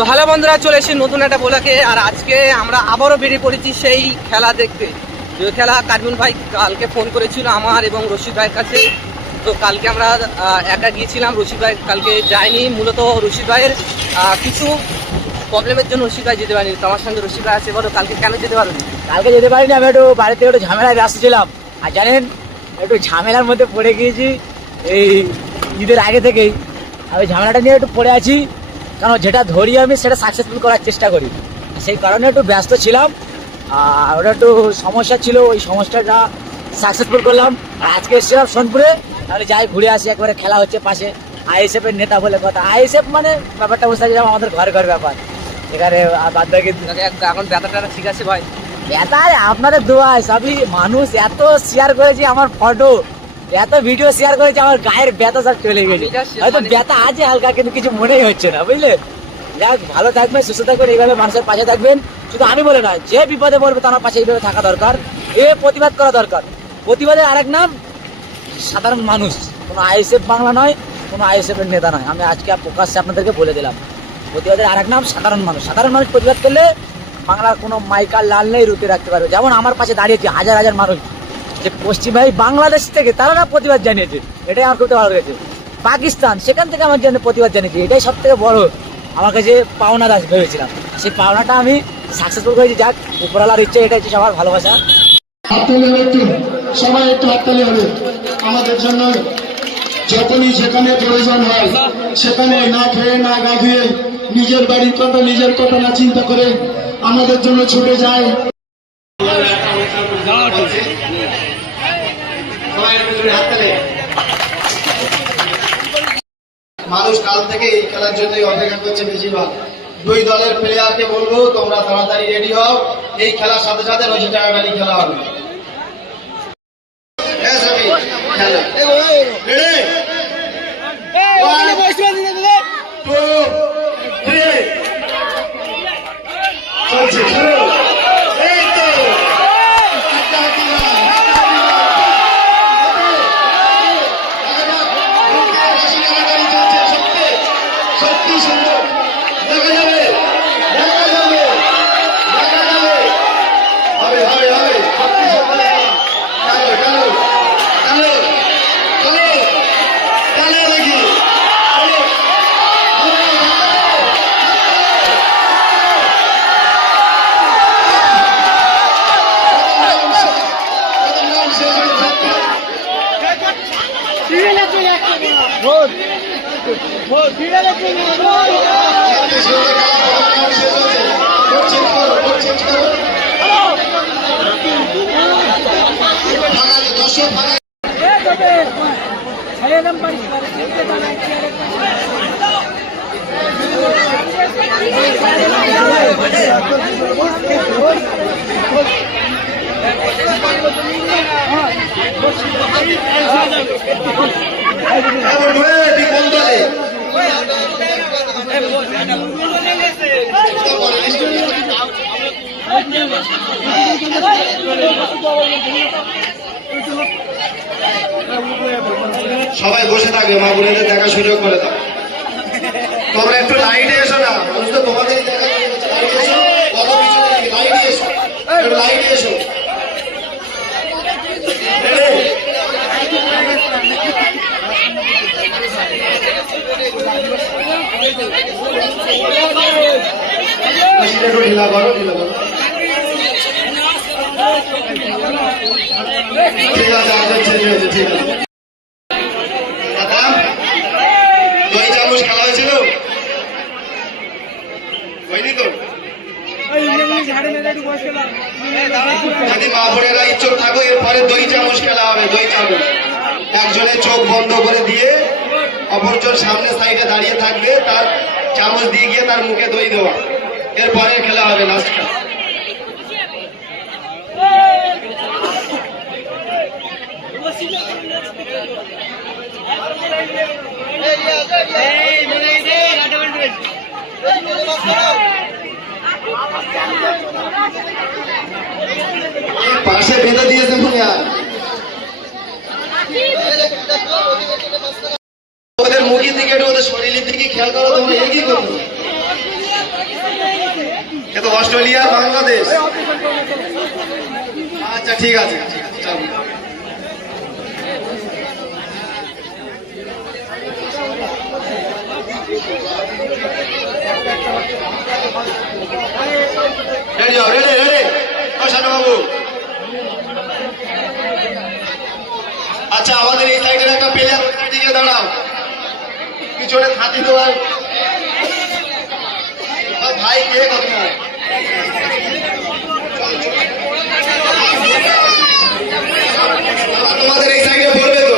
তো হ্যালো বন্ধুরা, চলে এসেছি নতুন একটা বোলাকে আর আজকে আমরা আবারও বেরিয়ে পড়েছি সেই খেলা দেখতে। যে খেলা কার্বুন ভাই কালকে ফোন করেছিল আমার এবং রশিদ ভাইয়ের কাছে, তো কালকে আমরা একা গিয়েছিলাম, রশিদ ভাই কালকে যায়নি। মূলত রশিদ ভাইয়ের কিছু প্রবলেমের জন্য রশিদ ভাই যেতে পারিনি। তোমার সঙ্গে রশিদ ভাই আছে, বলো কালকে কেন যেতে পারোনি কালকে যেতে পারিনি, আমি একটু বাড়িতে একটু ঝামেলায় ব্যস্ত ছিলাম। আর জানেন, একটু ঝামেলার মধ্যে পড়ে গিয়েছি, এই ঈদের আগে থেকেই। আমি ঝামেলাটা নিয়ে একটু পড়ে আছি। কারণ যেটা ধরি আমি সেটা সাকসেসফুল করার চেষ্টা করি। সেই কারণে একটু ব্যস্ত ছিলাম আর ওটা একটু সমস্যা ছিল ওই সমস্যাটা সাকসেসফুল করলাম। আর আজকে এসেছিলাম সোনপুরে তাহলে যাই ঘুরে আসি একবারে খেলা হচ্ছে পাশে। আইএসএফ এর নেতা বলে কথা। আইএসএফ মানে ব্যাপারটা বুঝতে পারছিলাম আমাদের ঘর ঘর ব্যাপার। এখানে আর বাদ বাকি এখন ব্যথাটা ঠিক আছে ভাই? এটাই আপনাদের দোয়ায় সবই মানুষ এত শেয়ার করেছে আমার ফটো এত ভিডিও শেয়ার করেছে আমার গায়ের ব্যথা সব চলে গেছে। হয়তো মানে- ব্যথা আছে হালকা কিন্তু কিছু মনেই হচ্ছে না বুঝলেন যাক ভালো থাকবেন সুস্থ থাকবেন এইভাবে মানুষের পাশে থাকবেন। শুধু আমি বলে না যে বিপদে পড়বে তার পাশে এইভাবে থাকা দরকার। এ প্রতিবাদ করা দরকার। প্রতিবাদের আরেক নাম সাধারণ মানুষ। কোনো আইএসএফ বাংলা নয় কোনো আইএসএফ এর নেতা নয়। আমি আজকে প্রকাশ্যে আপনাদেরকে বলে দিলাম। প্রতিবাদের আরেক নাম সাধারণ মানুষ। সাধারণ মানুষ প্রতিবাদ করলে বাংলার কোনো মাইকার লাল নেই রুতে রাখতে পারবে। যেমন আমার পাশে দাঁড়িয়েছে হাজার হাজার মানুষ। যে পশ্চিম ভাই বাংলাদেশ থেকে তারা না প্রতিবাদ জানিয়েছে, এটাই আমার খুব ভালো লেগেছে। পাকিস্তান, সেখান থেকে আমার জন্য প্রতিবাদ জানিয়েছে, এটাই সব থেকে বড় আমার কাছে পাওনা দাস ভেবেছিলাম। সেই পাওনাটা আমি সাকসেসফুল করেছি, যাক উপরালার ইচ্ছে এটা হচ্ছে সবার ভালোবাসা। সবাই একটু হাততালি হবে আমাদের জন্য যখনই যেখানে প্রয়োজন হয়, সেখানে না খেয়ে, না গা ধুয়ে, নিজের বাড়ির কথা, নিজের কথা না চিন্তা করে আমাদের জন্য ছুটে যায়। মানুষ কাল থেকে এই খেলার জন্যই অপেক্ষা করছে বেশিরভাগ দুই দলের প্লেয়ারকে বলব তোমরা তাড়াতাড়ি রেডি হও এই খেলার সাথে সাথে রশি টাকাটারি খেলা হবে হ্যাঁ। খেলা। Ready? One, two, three. চলছে, শুরু। এই তো। একটা হাতে না, একটা হাতে না। রশি টানাটানি চলছে, সত্যি, সত্যি সুন্দর। দেখা যাবে, দেখা যাবে, দেখা যাবে। হবে, হবে, হবে। সত্যি সুন্দর খেলা। টানো, টানো, টানো, টানো, টানো দেখি। টানো। নাম শেষ হয়ে যাচ্ছে। এত সুন্দর খেলা, নাম শেষ হয়েছে। ভোট চেঞ্জ করো, ভোট চেঞ্জ করো। ফাঁকা- দর্শক ফাঁকা এমন হয়ে? সবাই বসে থাকবে মা বোনেদের দেখা সুযোগ করে দাও। তোমরা একটু লাইটে এসো না মানুষ তো তোমাদেরই দেখা লাইটে এসো লাইটে এসো ঢিলা দই চামচ খেলা হয়েছিল হয়নি তো যদি মা বোনেরা ইচ্ছুক থাকো, এরপরে দই চামচ খেলা হবে, দই চামচ। একজনের চোখ বন্ধ করে দিয়ে অপরজন সামনে সাইডে দাঁড়িয়ে থাকবে, তার চামচ দিয়ে গিয়ে তার মুখে দই দেওয়া। এরপরে খেলা হবে লাস্ট খেলা পাশে বেঁধে দিয়েছে মনে দিকে ওদের শরীরের দিকে খেয়াল করো, তোমরা এ কি করছ এ তো অস্ট্রেলিয়া, বাংলাদেশ। আচ্ছা ঠিক আছে বাবু আচ্ছা আমাদের এই সাইডের একটা প্লেয়ার গিয়ে দাঁড়াও। পিছনে থাকি তো ভাই আর ভাই কে কথা তোমাদের এই সাইডে বলবে তো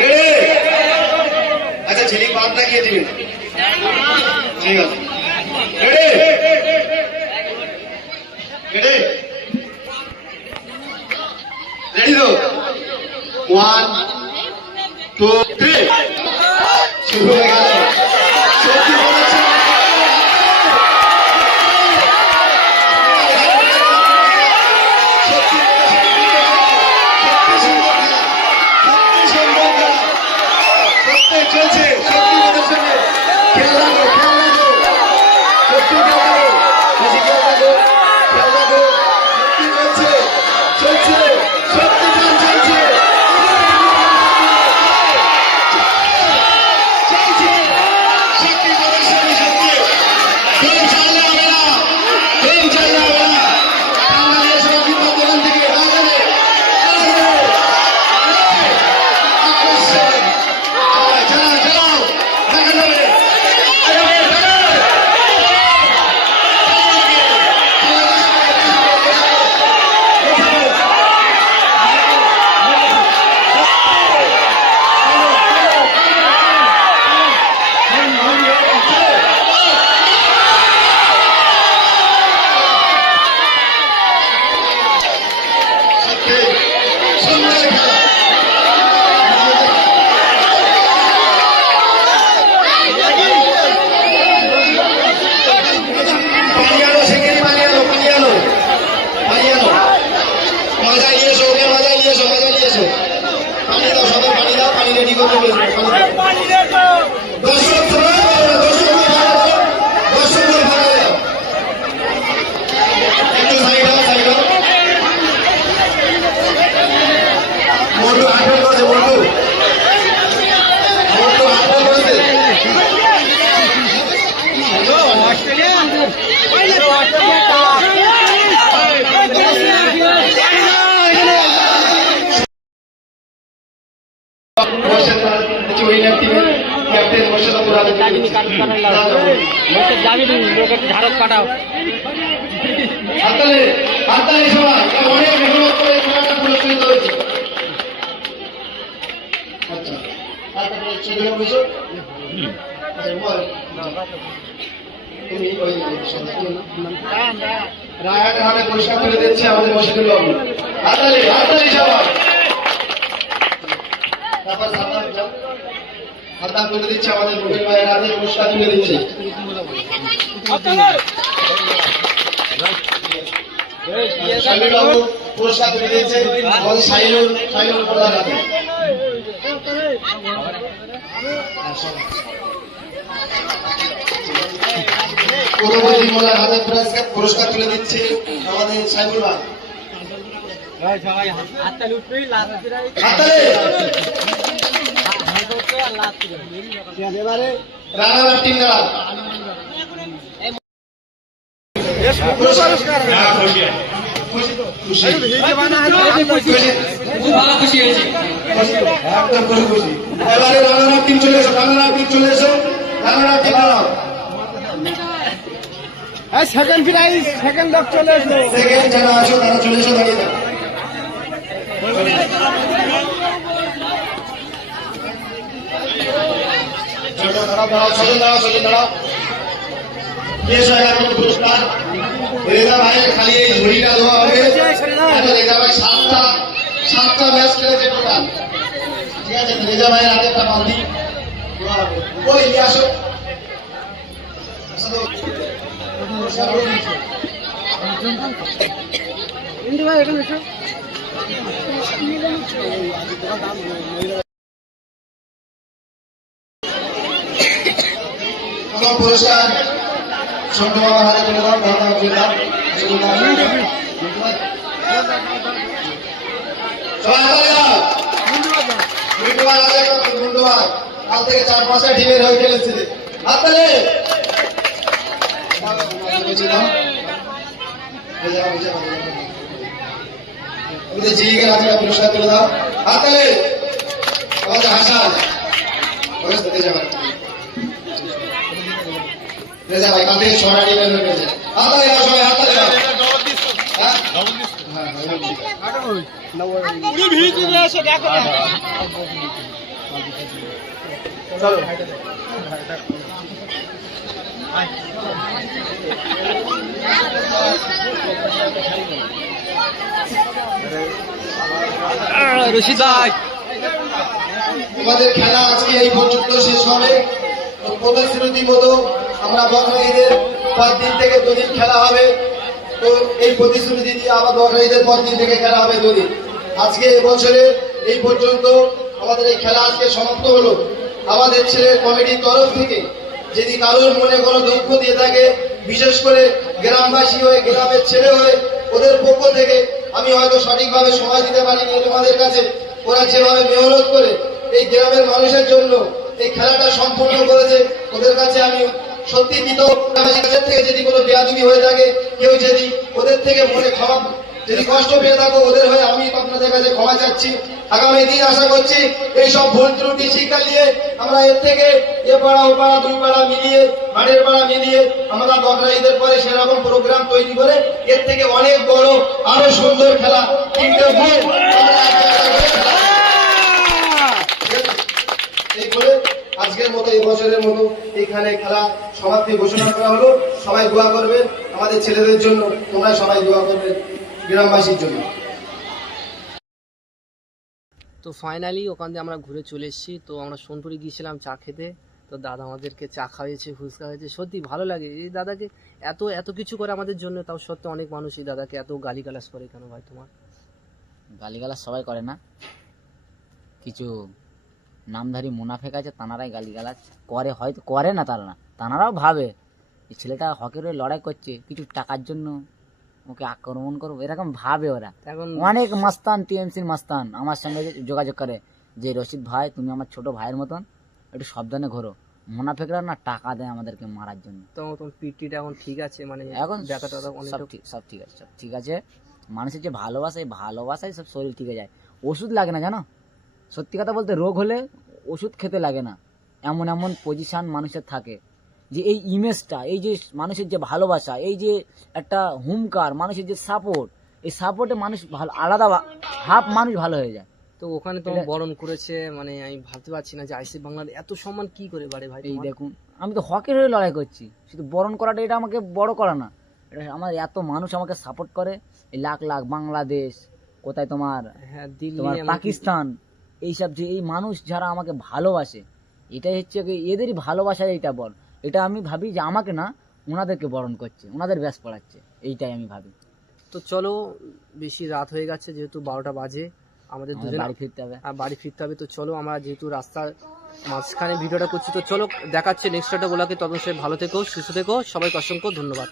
রেডি? আচ্ছা ছেলে বাদ না গিয়ে দিবেন ঠিক আছে রেডি রেডি রেডি তো ওয়ান টু থ্রি শুরু হয়ে গেল পুরস্কার তুলে দিচ্ছে আমাদের মশিদুল বাবু। হাততালি সবাই। তারপর সাদ্দাম যাও। সাদ্দাম তুলে দিচ্ছে আমাদের ভাইয়ের হাতে পুরস্কার তুলে দিচ্ছে। পুরস্কার তুলে দিচ্ছে পূর্ববর্তী মোলার হাতে পুরস্কার তুলে দিচ্ছে আমাদের সাইবুল ভাই। হাততালি রানার টিম দাঁড়া পুরস্কার খুশি? খুশি। হয়েছে একদম খুশি খুশি। এবারে রানার টিম চলে এসো রানার টিম চলে এসো। রানার টিম দাঁড়াও। সেকেন্ড প্রাইজ সেকেন্ড লোক চলে এসো। সেকেন্ড যারা আছো তারা চলে এসো দাঁড়িয়ে ছোট দাঁড়াও দাঁড়াও পুরস্কার রেজা ভাইয়ের খালি এই ঝুড়িটা দেওয়া হবে রেজা ভাই সাতটা সাতটা ম্যাচ খেলেছে টোটাল ঠিক আছে রেজা ভাইয়ের হাতে একটা বালতি দেওয়া হবে ওই নিয়ে আসো। ভাই এখানে এসো। পুরস্কার। হাতে তুলে দাও দাদা হাতে কাল থেকে চার পাঁচটা টিমের হয়ে খেলেছে হাততালি আমাদের জিকে পুরস্কার তুলে দাও হাততালি আমাদের হাসান যাবার রেজা ভাই কাল থেকে ছড়া হাততালি দাও সবাই দাও। হ্যাঁ? হ্যাঁ হ্যাঁ চলো। রশিদ ভাই। আমাদের খেলা আজকে এই পর্যন্ত শেষ হবে। তো প্রতিশ্রুতি মতো আমরা বকরাইদের পর দিন থেকে দুদিন খেলা হবে। তো এই প্রতিশ্রুতি দিয়ে আবার বকরাইদের পর দিন থেকে খেলা হবে দুদিন। আজকে এবছরে এই পর্যন্ত আমাদের এই খেলা আজকে সমাপ্ত হলো। আমাদের ছেলে কমিটির তরফ থেকে যদি কারোর মনে কোনো দুঃখ দিয়ে থাকে, বিশেষ করে গ্রামবাসী হয়ে, গ্রামের ছেলে হয়ে, ওদের পক্ষ থেকে আমি হয়তো সঠিকভাবে সময় দিতে পারিনি তোমাদের কাছে। ওরা যেভাবে মেহনত করে এই গ্রামের মানুষের জন্য এই খেলাটা সম্পূর্ণ করেছে, ওদের কাছে আমি সত্যি কৃত গ্রামবাসীর থেকে যদি কোনো বেয়াদবি হয়ে থাকে, কেউ যদি ওদের থেকে মনে ক্ষমা যদি কষ্ট পেয়ে থাকো, ওদের হয়ে আমি আপনাদের কাছে ক্ষমা চাচ্ছি। আগামী দিন আশা করছি এই সব ভুল ত্রুটি শিক্ষা নিয়ে আমরা এর থেকে এ পাড়া, ও পাড়া, দুই পাড়া মিলিয়ে মাঠের পাড়া মিলিয়ে আমরা বকরা ঈদের পরে সেরকম প্রোগ্রাম তৈরি করে এর থেকে অনেক বড়, আরও সুন্দর খেলা। তিনটে ভুল আমরা এক জায়গায় করে খেলা এই করে আজকের মতো এই বছরের মতো এখানে খেলা সমাপ্তি ঘোষণা করা হলো। সবাই দোয়া করবেন আমাদের ছেলেদের জন্য তোমরা সবাই দোয়া করবেন গ্রামবাসীর জন্য। তো ফাইনালি ওখান দিয়ে আমরা ঘুরে চলে এসেছি। তো আমরা সোনপুরে গিয়েছিলাম চা খেতে। তো দাদা আমাদেরকে চা খাওয়িয়েছে ফুচকা হয়েছে সত্যি ভালো লাগে। এই দাদাকে এত এত কিছু করে আমাদের জন্য তাও সত্যি অনেক মানুষ এই দাদাকে এত গালিগালাজ করে কেন ভাই তোমার? গালিগালাজ সবাই করে না। কিছু নামধারী মুনাফেক আছে তানারাই গালিগালাজ করে হয়তো করে না তারা না তানারাও ভাবে এই ছেলেটা হকের হয়ে লড়াই করছে কিছু টাকার জন্য ওকে আক্রমণ করব এরকম ভাবে ওরা। অনেক মাস্তান টিএমসির মাস্তান আমার সঙ্গে যোগাযোগ করে যে রশিদ ভাই তুমি আমার ছোট ভাইয়ের মতন একটু সাবধানে ঘোরো। মুনাফেকরা না টাকা দেয় আমাদেরকে মারার জন্য। তো পিটিটা এখন ঠিক আছে? মানে এখন ব্যথাটা সব ঠিক সব ঠিক আছে সব ঠিক আছে। মানুষের যে ভালোবাসা এই ভালোবাসায় সব শরীর ঠিক যায়। ওষুধ লাগে না জানো? সত্যি কথা বলতে রোগ হলে ওষুধ খেতে লাগে না। এমন এমন পজিশন মানুষের থাকে যে এই ইমেজটা এই যে মানুষের যে ভালোবাসা এই যে একটা হুমকার মানুষের যে সাপোর্ট এই সাপোর্টে মানুষ ভালো আলাদা হাফ মানুষ ভালো হয়ে যায়। তো ওখানে এটা- বরণ করেছে মানে আমি ভাবতে পারছি না যে আইসি বাংলার এত সম্মান কি করে বাড়ে ভাই এই দেখুন আমি তো হকের হয়ে লড়াই করছি। শুধু বরণ করাটা এটা আমাকে বড় করা না। এটা আমার এত মানুষ আমাকে সাপোর্ট করে এই লাখ লাখ বাংলাদেশ কোথায় তোমার হ্যাঁ দিল্লি পাকিস্তান এইসব যে এই মানুষ যারা আমাকে ভালোবাসে এটাই হচ্ছে এদেরই ভালোবাসা এইটা বল। এটা আমি ভাবি যে আমাকে না ওনাদেরকে বরণ করছে ওনাদের ব্যাস পড়াচ্ছে এইটাই আমি ভাবি। তো চলো বেশি রাত হয়ে গেছে যেহেতু বারোটা বাজে আমাদের আমাদের দুজন বাড়ি ফিরতে হবে। আর বাড়ি ফিরতে হবে তো চলো আমরা যেহেতু রাস্তার মাঝখানে ভিডিওটা করছি তো চলো দেখাচ্ছে নেক্সট একটা বলাকে। তখন সে ভালো থেকো সুস্থ থেকো সবাইকে অসংখ্য ধন্যবাদ।